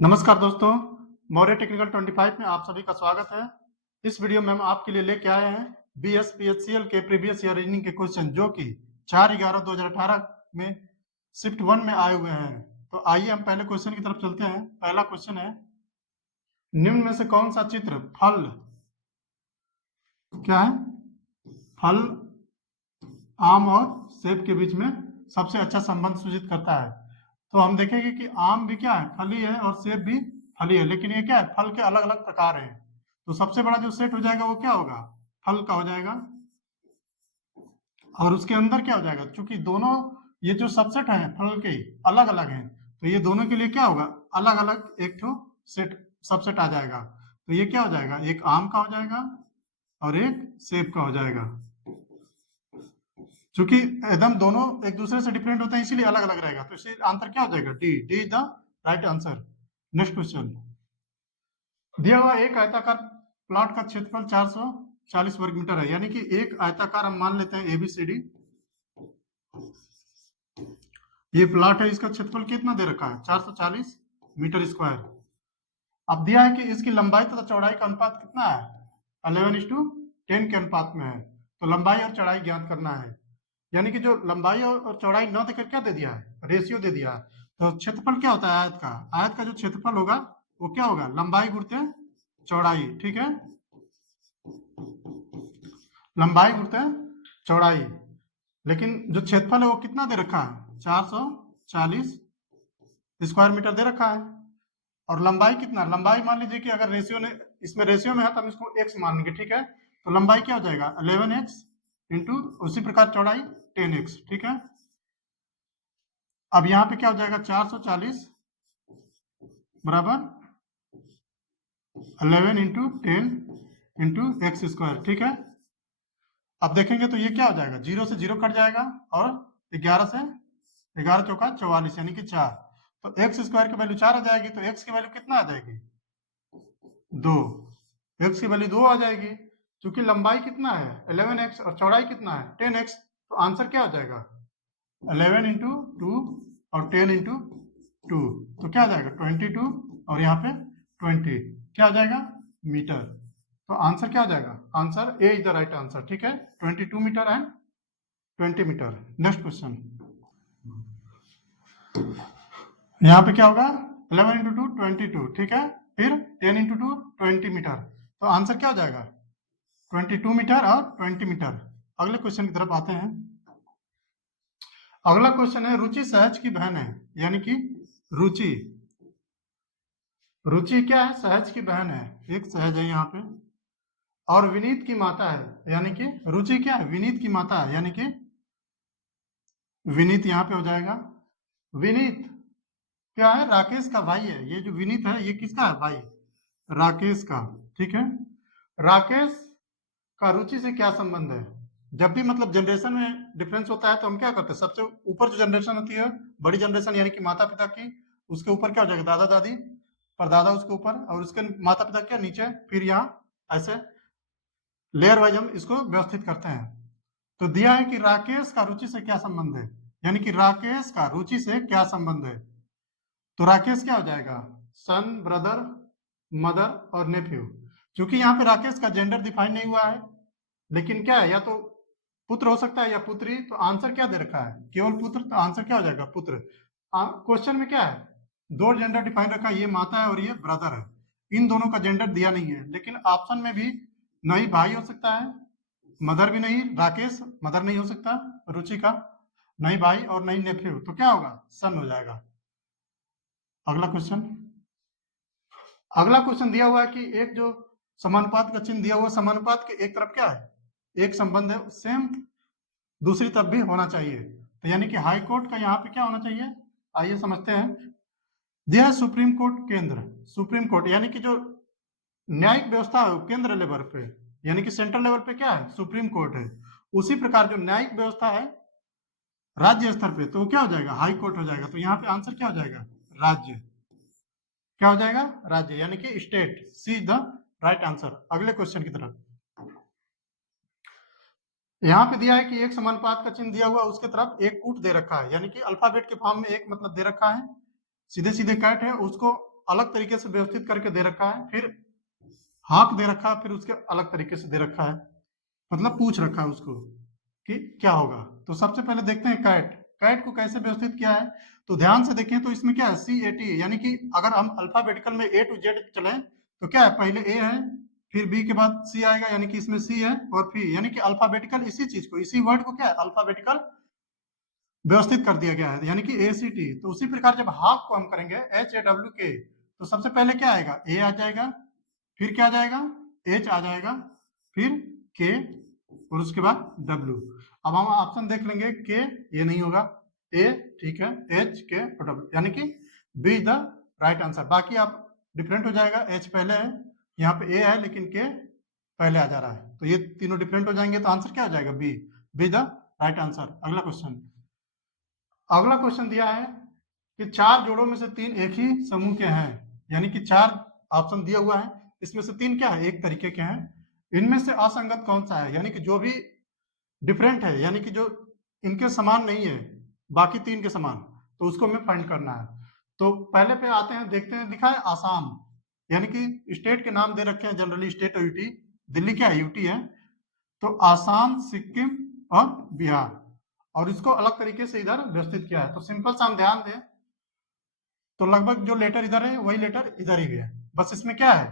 नमस्कार दोस्तों, मौर्य टेक्निकल 25 में आप सभी का स्वागत है। इस वीडियो में हम आपके लिए लेके आए हैं BSPHCL के प्रीवियस ईयर रीजनिंग के क्वेश्चन जो कि 4/11/2018 में शिफ्ट 1 में आए हुए हैं। तो आइए हम पहले क्वेश्चन की तरफ चलते हैं। पहला क्वेश्चन है, निम्न में से कौन सा चित्र फल क्या है फल आम और सेब के बीच में सबसे अच्छा संबंध सूचित करता है। तो हम देखेंगे कि आम भी क्या है, फली है, और सेब भी फली है, लेकिन ये क्या है, फल के अलग अलग प्रकार हैं। तो सबसे बड़ा जो सेट हो जाएगा वो क्या होगा, फल का हो जाएगा। और उसके अंदर क्या हो जाएगा, चूंकि दोनों ये जो सबसेट है फल के अलग अलग हैं, तो ये दोनों के लिए क्या होगा, अलग अलग एक ठो सेट सबसेट आ जाएगा। तो ये क्या हो जाएगा, एक आम का हो जाएगा और एक सेब का हो जाएगा। चूंकि एकदम दोनों एक दूसरे से डिफरेंट होते हैं इसीलिए अलग अलग रहेगा। तो इसलिए आंसर क्या हो जाएगा, D is the right answer. Next question, दिया हुआ एक आयताकार प्लॉट का क्षेत्रफल 440 वर्ग मीटर है। यानी कि एक आयताकार हम मान लेते हैं ABCD, ये प्लॉट है, इसका क्षेत्रफल कितना दे रखा है, 440 मीटर स्क्वायर। अब दिया है कि इसकी लंबाई तथा चौड़ाई का अनुपात कितना है, 11:10 के अनुपात में है। तो लंबाई और चौड़ाई ज्ञात करना है। यानी कि जो लंबाई और चौड़ाई न देकर क्या दे दिया है, रेशियो दे दिया है। तो क्षेत्रफल क्या होता है, आयत का जो क्षेत्रफल होगा वो क्या होगा, लंबाई गुणित चौड़ाई। ठीक है, लंबाई गुणित चौड़ाई। लेकिन जो क्षेत्रफल है वो कितना दे रखा है, 440 स्क्वायर मीटर दे रखा है। और लंबाई कितना, लंबाई मान लीजिए कि अगर रेशियो ने इसमें रेशियो में है तो हम इसको x मानेंगे। ठीक है, तो लंबाई क्या हो जाएगा, 11x इंटू उसी प्रकार चौड़ाई 10x। ठीक है, अब यहाँ पे क्या हो जाएगा, 440 बराबर 11 इंटू 10 इंटू एक्स स्क्वायर। ठीक है, अब देखेंगे तो ये क्या हो जाएगा, 0 से 0 कट जाएगा और 11 से 11 चौका 44 यानी कि 4। तो एक्स स्क्वायर की वैल्यू 4 आ जाएगी, तो एक्स की वैल्यू कितना आ जाएगी, 2। एक्स की वैल्यू 2 आ जाएगी। क्योंकि लंबाई कितना है 11x और चौड़ाई कितना है 10x, तो आंसर क्या हो जाएगा, 11 इंटू 2 और 10 इंटू 2, तो क्या आ जाएगा 22, और यहाँ पे 20 क्या हो जाएगा, मीटर। तो आंसर क्या हो जाएगा, answer A is the right answer. ठीक है, 22 metre and 20 metre. Next question, यहाँ पे क्या होगा, 11 इंटू 2 22। ठीक है, फिर 10 इंटू 2 20 मीटर। तो आंसर क्या हो जाएगा, 22 मीटर और 20 मीटर। अगले क्वेश्चन की तरफ आते हैं। अगला क्वेश्चन है, रुचि सहज की बहन है। यानी कि रुचि, रुचि क्या है, सहज की बहन है, एक सहज है यहाँ पे, और विनीत की माता है। यानी कि रुचि क्या है, विनीत की माता है, यानी कि विनीत यहाँ पे हो जाएगा। विनीत क्या है, राकेश का भाई है। ये जो विनीत है ये किसका है, भाई राकेश का। ठीक है, राकेश का रुचि से क्या संबंध है। जब भी मतलब जनरेशन में डिफरेंस होता है तो हम क्या करते हैं, सबसे ऊपर जो जनरेशन होती है, बड़ी जनरेशन यानी कि माता पिता की, उसके ऊपर क्या हो जाएगा, दादा दादी, परदादा उसके ऊपर, और उसके माता पिता क्या नीचे, फिर यहाँ ऐसे लेयर वाइज हम इसको व्यवस्थित करते हैं। तो दिया है कि राकेश का रुचि से क्या संबंध है, यानी कि राकेश का रुचि से क्या संबंध है। तो राकेश क्या हो जाएगा, सन, ब्रदर, मदर और नेफ्यू। क्योंकि यहाँ पे राकेश का जेंडर डिफाइन नहीं हुआ है, लेकिन क्या है, या तो पुत्र हो सकता है या पुत्री। तो आंसर क्या दे रखा है, केवल पुत्र, तो आंसर क्या हो जाएगा, पुत्र। क्वेश्चन में क्या है, दो जेंडर डिफाइन रखा है, ये माता है और ये ब्रदर है। इन दोनों का जेंडर दिया नहीं है, लेकिन ऑप्शन में भी नहीं भाई हो सकता है, मदर भी नहीं, राकेश मदर नहीं हो सकता रुचि का, नहीं भाई और नहीं नेफ्यू, तो क्या होगा, सन हो जाएगा। अगला क्वेश्चन, अगला क्वेश्चन दिया हुआ है कि एक जो समानुपात का चिन्ह दिया हुआ, समानुपात के एक तरफ क्या है, एक संबंध है, सेम दूसरी तरफ भी होना चाहिए। तो यानी कि हाई कोर्ट का यहाँ पे क्या होना चाहिए, आइए समझते हैं। दिया है सुप्रीम कोर्ट केंद्र, सुप्रीम कोर्ट यानी कि जो न्यायिक व्यवस्था है वो केंद्र लेवल पे, यानी कि सेंट्रल लेवल पे क्या है, सुप्रीम कोर्ट है। उसी प्रकार जो न्यायिक व्यवस्था है राज्य स्तर पे, तो क्या हो जाएगा, हाई कोर्ट हो जाएगा। तो यहाँ पे आंसर क्या हो जाएगा, राज्य, क्या हो जाएगा, राज्य, यानी कि state. See the right answer. अगले क्वेश्चन की तरफ, यहाँ पे दिया है कि एक समानुपात का चिन्ह दिया हुआ, उसके तरफ एक कूट दे रखा है, यानी कि अल्फाबेट के फॉर्म में एक मतलब दे रखा है, सीधे सीधे कट है, उसको अलग तरीके से व्यवस्थित करके दे रखा है, फिर हाक दे रखा है, फिर उसके अलग तरीके से दे रखा है, मतलब पूछ रखा है उसको कि क्या होगा। तो सबसे पहले देखते हैं कैट। कैट को कैसे व्यवस्थित किया है, तो ध्यान से देखें तो इसमें क्या है CAT, यानी कि अगर हम अल्फाबेटिकल में A to Z चलें तो क्या है, पहले A है, फिर B के बाद C आएगा, यानी कि इसमें C है, और फिर यानी कि अल्फाबेटिकल इसी चीज को, इसी वर्ड को क्या है अल्फाबेटिकल व्यवस्थित कर दिया गया है, यानी कि ACT। तो उसी प्रकार जब हाफ को हम करेंगे HAWK, तो सबसे पहले क्या आएगा, A आ जाएगा, फिर क्या आ जाएगा, H आ जाएगा, फिर K, और उसके बाद W। अब हम ऑप्शन देख लेंगे, K ये नहीं होगा, A ठीक है, H K और W, यानी कि B is the right answer. बाकी आप डिफरेंट हो जाएगा, H पहले है, यहाँ पे A है लेकिन K पहले आ जा रहा है, तो ये तीनों डिफरेंट हो जाएंगे, तो आंसर क्या हो जाएगा, B द राइट आंसर। अगला क्वेश्चन, अगला क्वेश्चन दिया है कि 4 जोड़ों में से 3 एक ही समूह के हैं, यानी कि 4 ऑप्शन दिया हुआ है, इसमें से 3 क्या है, एक तरीके के हैं, इनमें से असंगत कौन सा है, यानी कि जो भी डिफरेंट है, यानी कि जो इनके समान नहीं है बाकी 3 के समान, तो उसको हमें फाइंड करना है। तो पहले पे आते हैं, देखते हैं, लिखा है आसाम, यानी कि स्टेट के नाम दे रखे हैं जनरली, स्टेट और यूटी, दिल्ली क्या है, यूटी है, तो आसाम, सिक्किम और बिहार, और इसको अलग तरीके से इधर व्यवस्थित किया है। तो सिंपल सा हम ध्यान दें तो लगभग जो लेटर इधर है वही लेटर इधर ही है, बस इसमें क्या है,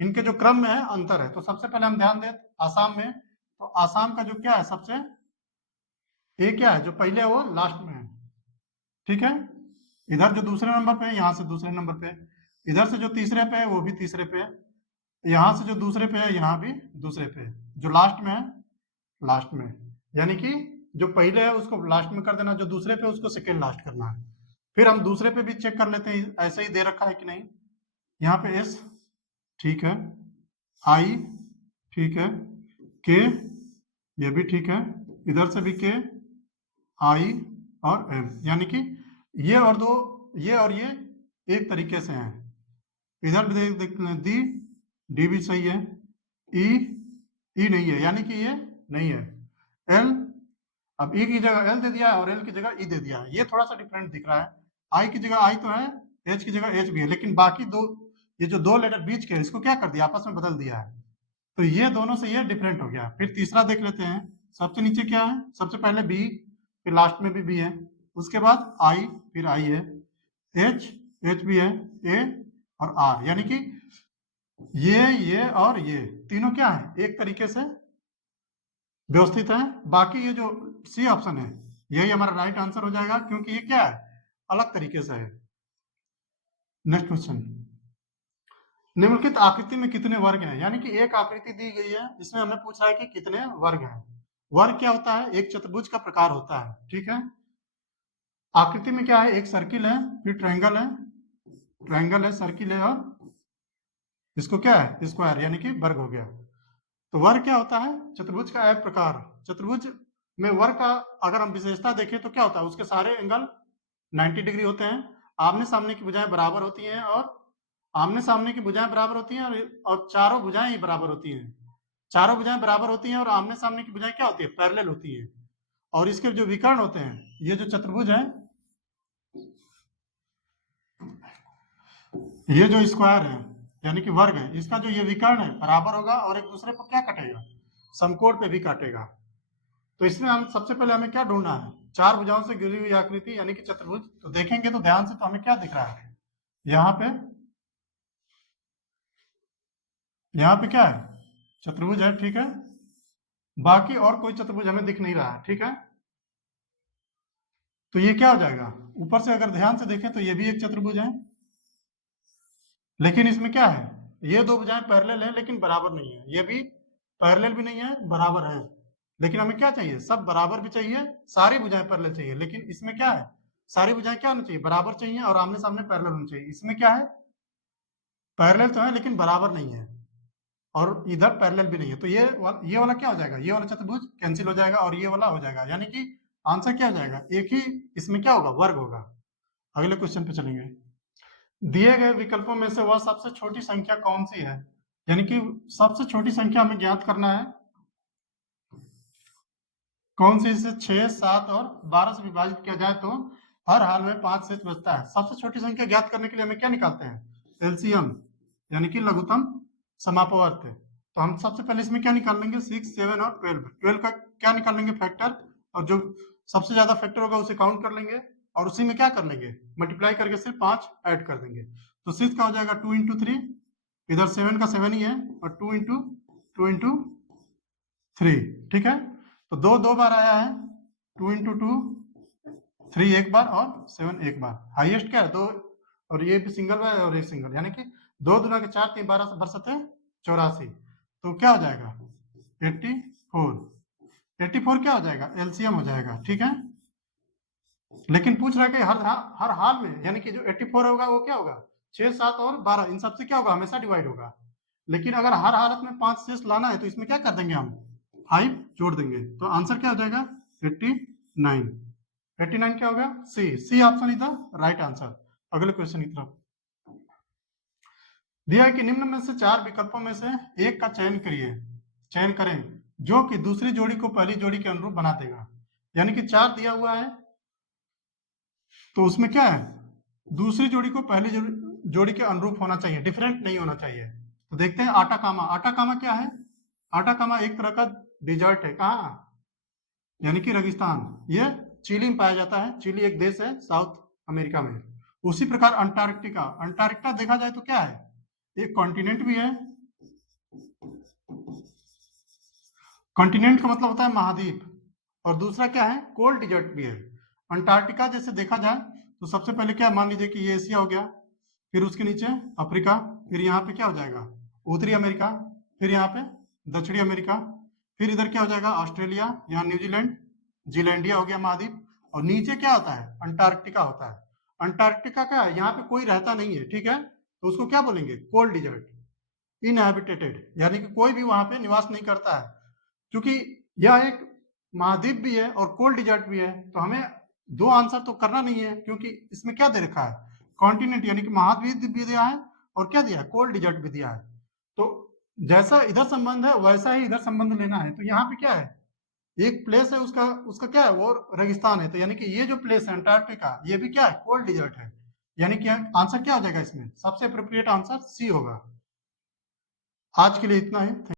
इनके जो क्रम में है अंतर है। तो सबसे पहले हम ध्यान दें आसाम में, तो आसाम का जो क्या है सबसे, ये क्या है, जो पहले है वो लास्ट में है, ठीक है, इधर जो दूसरे नंबर पे है यहाँ से दूसरे नंबर पे, इधर से जो तीसरे पे है वो भी तीसरे पे है, यहाँ से जो दूसरे पे है यहाँ भी दूसरे पे है, जो लास्ट में है लास्ट में, यानी कि जो पहले है उसको लास्ट में कर देना, जो दूसरे पे उसको सेकेंड लास्ट करना है। फिर हम दूसरे पे भी चेक कर लेते हैं ऐसे ही दे रखा है कि नहीं, यहाँ पे S ठीक है, I ठीक है, K ये भी ठीक है, इधर से भी K, I और M, यानी कि ये और दो, ये और ये एक तरीके से हैं। इधर भी देख लें, D भी सही है, E नहीं है, यानी कि ये नहीं है, L, अब E की जगह L दे दिया है और L की जगह E दे दिया है, ये थोड़ा सा डिफरेंट दिख रहा है, I की जगह I तो है, H की जगह H भी है, लेकिन बाकी दो, ये जो दो लेटर बीच के इसको क्या कर दिया, आपस में बदल दिया है, तो ये दोनों से ये डिफरेंट हो गया। फिर तीसरा देख लेते हैं, सबसे नीचे क्या है, सबसे पहले B, फिर लास्ट में भी B है, उसके बाद I, फिर I है, H भी है, A और R, यानी कि ये और ये तीनों क्या है, एक तरीके से व्यवस्थित है। बाकी ये जो सी ऑप्शन है यही हमारा राइट आंसर हो जाएगा, क्योंकि ये क्या है, अलग तरीके से है। नेक्स्ट क्वेश्चन, निम्नलिखित आकृति में कितने वर्ग हैं, यानी कि एक आकृति दी गई है, इसमें हमें पूछ रहा है कि कितने वर्ग हैं। वर्ग क्या होता है, एक चतुर्भुज का प्रकार होता है, ठीक है। आकृति में क्या है, एक सर्किल है, फिर ट्रायंगल है, सर्किल है, और इसको क्या है, स्क्वायर, यानी कि वर्ग हो गया। तो वर्ग क्या होता है, चतुर्भुज का एक प्रकार। चतुर्भुज में वर्ग का अगर हम विशेषता देखें तो क्या होता है, उसके सारे एंगल 90 डिग्री होते हैं, आमने सामने की भुजाएं बराबर होती हैं, और आमने सामने की भुजाएं बराबर होती हैं, और चारों भुजाएं ही बराबर होती हैं, चारों भुजाएं बराबर होती हैं, और आमने सामने की भुजाएं क्या होती है, पैरेलल होती है। और इसके जो विकर्ण होते हैं, ये जो चतुर्भुज है, ये जो स्क्वायर है यानी कि वर्ग है, इसका जो ये विकर्ण है बराबर होगा, और एक दूसरे पर क्या काटेगा, समकोण पे भी काटेगा। तो इसमें हम सबसे पहले हमें क्या ढूंढना है, चार भुजाओं से घिरी हुई आकृति यानी कि चतुर्भुज। तो देखेंगे तो ध्यान से, तो हमें क्या दिख रहा है, यहाँ पे क्या है, चतुर्भुज है, ठीक है, बाकी और कोई चतुर्भुज हमें दिख नहीं रहा है, ठीक है। तो ये क्या हो जाएगा, ऊपर से अगर ध्यान से देखें तो ये भी एक चतुर्भुज है, लेकिन इसमें क्या है, ये दो भुजाएं पैरेलल है लेकिन बराबर नहीं है, ये भी पैरेलल भी नहीं है, बराबर है। लेकिन हमें क्या चाहिए, सब बराबर भी चाहिए, सारी भुजाएं पैरेलल चाहिए, लेकिन इसमें क्या है, सारी भुजाएं क्या होनी चाहिए, बराबर चाहिए, और आमने सामने पैरेलल होनी चाहिए। इसमें क्या है, पैरेलल तो है लेकिन बराबर नहीं है, और इधर पैरेलल भी नहीं है, तो ये वाला क्या हो जाएगा, ये वाला चतुर्भुज कैंसिल हो जाएगा, और ये वाला हो जाएगा, यानी कि आंसर क्या हो जाएगा, एक ही इसमें क्या होगा, वर्ग होगा। अगले क्वेश्चन पे चलेंगे, दिए गए विकल्पों में से वह सबसे छोटी संख्या कौन सी है, यानी कि सबसे छोटी संख्या हमें ज्ञात करना है, कौन सी, इसे 6, 7 और 12 से विभाजित किया जाए तो हर हाल में 5 शेष बचता है। सबसे छोटी संख्या ज्ञात करने के लिए हमें क्या निकालते हैं? एलसीएम, यानी कि लघुत्तम समापवर्त। तो हम सबसे पहले इसमें क्या निकाल लेंगे? 6, 7 और 12। 12 का क्या निकाल लेंगे? फैक्टर, और जो सबसे ज्यादा फैक्टर होगा उसे काउंट कर लेंगे और उसी में क्या कर लेंगे? मल्टीप्लाई करके सिर्फ 5 ऐड कर देंगे। तो 6 का हो जाएगा 2 इंटू 3, इधर 7 का 7 ही है, और 2 इंटू 3, ठीक है। तो 2 बार आया है, 2 इंटू 2, 3 एक बार और 7 एक बार। हाईएस्ट क्या है? 2, और ये भी सिंगल है और ये सिंगल, यानी कि 2 दूना के 4, 3 12 बरसते 84। तो क्या हो जाएगा? 84। 84 क्या हो जाएगा? एलसीएम हो जाएगा, ठीक है। लेकिन पूछ रहा है कि हर हाल में, यानी कि जो 84 होगा वो क्या होगा? 6, 7 और 12, इन सबसे क्या होगा? हमेशा डिवाइड होगा। लेकिन अगर हर हालत में 5 शेष लाना है तो इसमें क्या कर देंगे? हम 5 जोड़ देंगे। तो आंसर क्या हो जाएगा? 89। 89 क्या होगा? C option is the right answer. अगले क्वेश्चन की तरफ दिया है कि निम्न में से 4 विकल्पों में से एक का चयन करें जो कि दूसरी जोड़ी को पहली जोड़ी के अनुरूप बना देगा। यानी कि 4 दिया हुआ है, तो उसमें क्या है? दूसरी जोड़ी को पहली जोड़ी के अनुरूप होना चाहिए, डिफरेंट नहीं होना चाहिए। तो देखते हैं आटाकामा। आटाकामा क्या है? आटाकामा एक तरह का डिजर्ट है। कहाँ? यानी कि रेगिस्तान। ये चिली में पाया जाता है। चिली एक देश है साउथ अमेरिका में। उसी प्रकार अंटार्कटिका, अंटार्कटिका देखा जाए तो क्या है? एक कॉन्टिनेंट भी है। कॉन्टिनेंट का मतलब होता है महाद्वीप, और दूसरा क्या है? कोल्ड डिजर्ट भी है। अंटार्कटिका जैसे देखा जाए तो सबसे पहले क्या, मान लीजिए कि ये एशिया हो गया, फिर उसके नीचे अफ्रीका, फिर यहाँ पे क्या हो जाएगा? उत्तरी अमेरिका, फिर यहाँ पे दक्षिणी अमेरिका, फिर इधर क्या हो जाएगा? ऑस्ट्रेलिया, यहाँ न्यूजीलैंड, जीलैंडिया हो गया महाद्वीप, और नीचे क्या होता है? अंटार्कटिका होता है। अंटार्कटिका क्या है? यहाँ पे कोई रहता नहीं है, ठीक है। तो उसको क्या बोलेंगे? कोल्ड डिजर्ट, इनहैबिटेटेड, यानी कि कोई भी वहां पे निवास नहीं करता है। क्योंकि यह एक महाद्वीप भी है और कोल्ड डिजर्ट भी है, तो हमें 2 आंसर तो करना नहीं है, क्योंकि इसमें क्या दे रखा है? कॉन्टिनेंट, यानी कि महाद्वीप भी दिया है, और क्या दिया है? कोल्ड डिजर्ट भी दिया है। तो जैसा इधर संबंध है वैसा ही इधर संबंध लेना है। तो यहाँ पे क्या है? एक प्लेस है, उसका उसका क्या है? वो रेगिस्तान है। तो यानी कि ये जो प्लेस है अंटार्कटिका, ये भी क्या है? कोल्ड डिजर्ट है। यानी कि आंसर क्या हो जाएगा इसमें? सबसे अप्रोप्रिएट आंसर सी होगा। आज के लिए इतना ही।